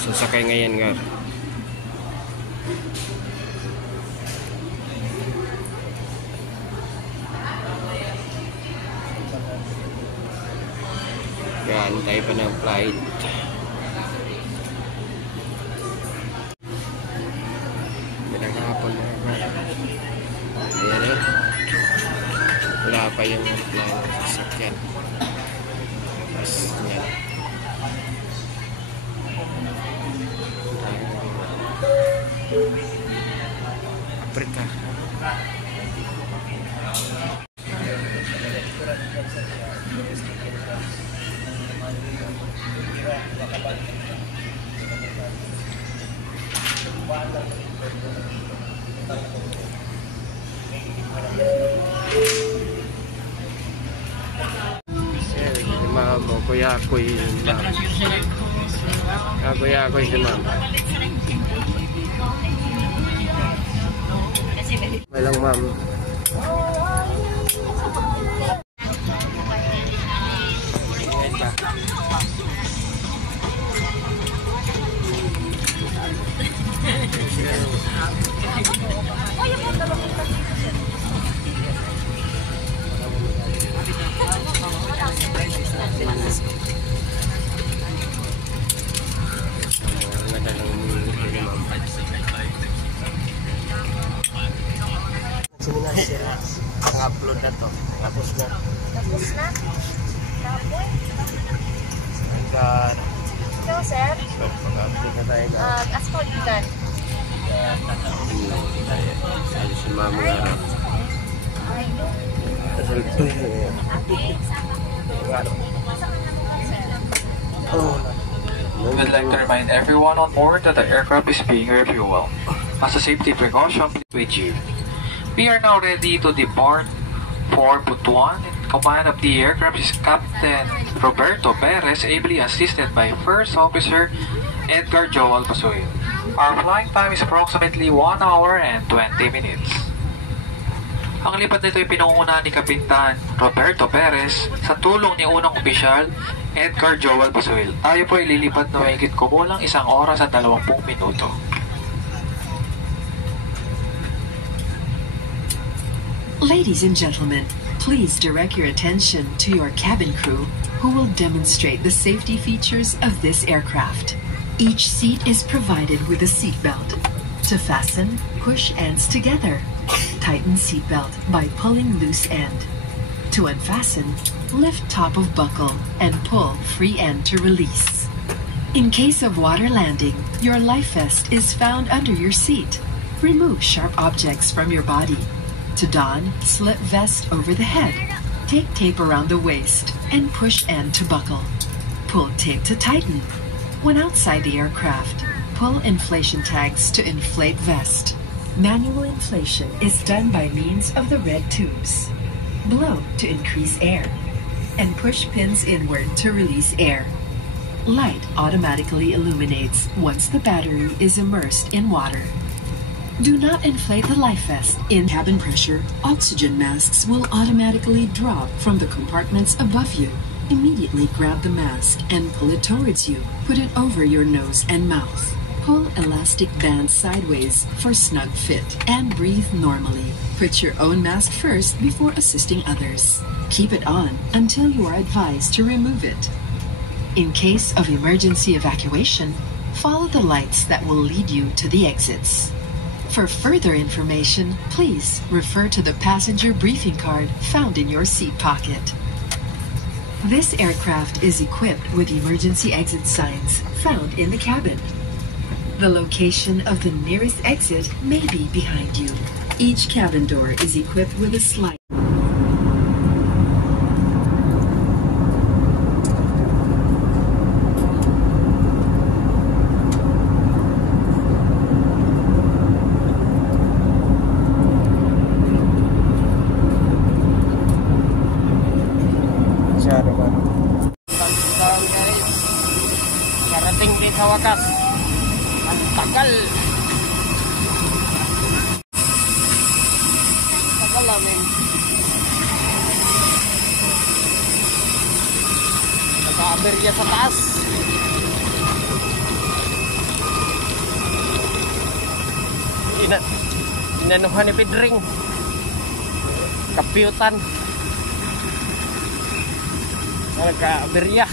Sasakay ngayon nga. Antay pa ng flight. Magandang hapon mga ayan eh. Wala pa yung flight sasakyan. Mas yan. Afrika. Mamo, kuya ako'y si ma'am. May lang ma'am. Upload na to. Tapos na. Tapos na? Tapos? Hanggang Ito, sir? pag-upload na tayo na. Asphalt ikan. Sabi si mama nga. We'd like to remind everyone on board that the aircraft is being refueled. As a safety precaution, please with you. We are now ready to depart for Butuan. In command of the aircraft is Captain Roberto Perez, ably assisted by First Officer Edgar Joel Pasoy. Our flying time is approximately 1 hour and 20 minutes. Ang lipat nito ay pinangungunahan ni Kapitan Roberto Perez sa tulong ni unang opisyal Edgar Joel Pasoy. Tayo po ay lilipat na mahigit kumulang 1 oras at 20 minuto. Ladies and gentlemen, please direct your attention to your cabin crew who will demonstrate the safety features of this aircraft. Each seat is provided with a seatbelt. To fasten, push ends together. Tighten seatbelt by pulling loose end. To unfasten, lift top of buckle and pull free end to release. In case of water landing, your life vest is found under your seat. Remove sharp objects from your body. To don, slip vest over the head. Take tape around the waist and push end to buckle. Pull tape to tighten. When outside the aircraft, pull inflation tags to inflate vest. Manual inflation is done by means of the red tubes. Blow to increase air. And push pins inward to release air. Light automatically illuminates once the battery is immersed in water. Do not inflate the life vest. In cabin pressure, oxygen masks will automatically drop from the compartments above you. Immediately grab the mask and pull it towards you. Put it over your nose and mouth. Pull elastic band sideways for snug fit and breathe normally. Put your own mask first before assisting others. Keep it on until you are advised to remove it. In case of emergency evacuation, follow the lights that will lead you to the exits. For further information, please refer to the passenger briefing card found in your seat pocket. This aircraft is equipped with emergency exit signs found in the cabin. The location of the nearest exit may be behind you. Each cabin door is equipped with a slide. Karating din sa wakas. Ang tagal. Tagal namin. Naka-aberya sa taas. Inanuhan ni Pedring. Kapyutan. Nagka-aberya.